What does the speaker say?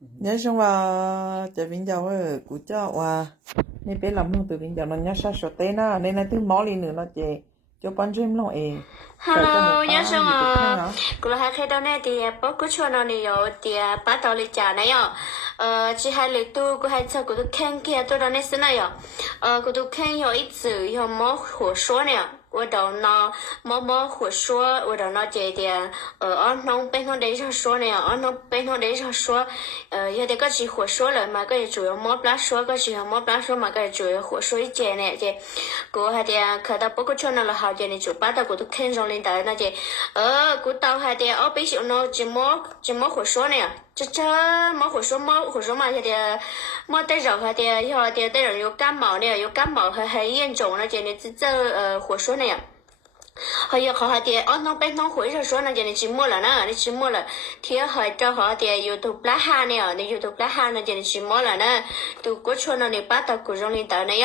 nhớ xong vào chạy viên dầu ở cú cho và nên bé làm luôn từ viên dầu nó nhớ sao sốt tên á nên là thứ mỏ lên nữa nó chị cho con dream luôn ấy cho một Hello, nhớ ba xong gì được không à. hả Cô là hai khai đâu nè thì bố cứ cho nó này rồi thì bắt đầu lấy trả này rồi. Chỉ hai lấy tu cô hai cho cô tu khen kia tôi đó nè xin này rồi. Cô tu khen rồi ít chữ rồi mó hồ số nè. 我到那么会说，我到那这点俺农本土地上说呢，俺农本土地上说，有的个是会说了嘛，个主要么不拉说，个是么不拉说嘛，个主要会说一件呢，这个还点看到包括穿那了好点的就把它个都看上领导那这，个到还点哦，必须那怎么会说呢？这么会说嘛，还点么带着还点要点带着有感冒呢，有感冒很严重了，这呢这会说呢。họ giờ họ thì ở nó bên nó hối rồi số này giờ này chỉ mua là nó chỉ mua là thì họ cho họ thì YouTube lá ha này ở YouTube lá ha này giờ này chỉ mua là nó từ cuối cho nó này bắt đầu của trong này tới này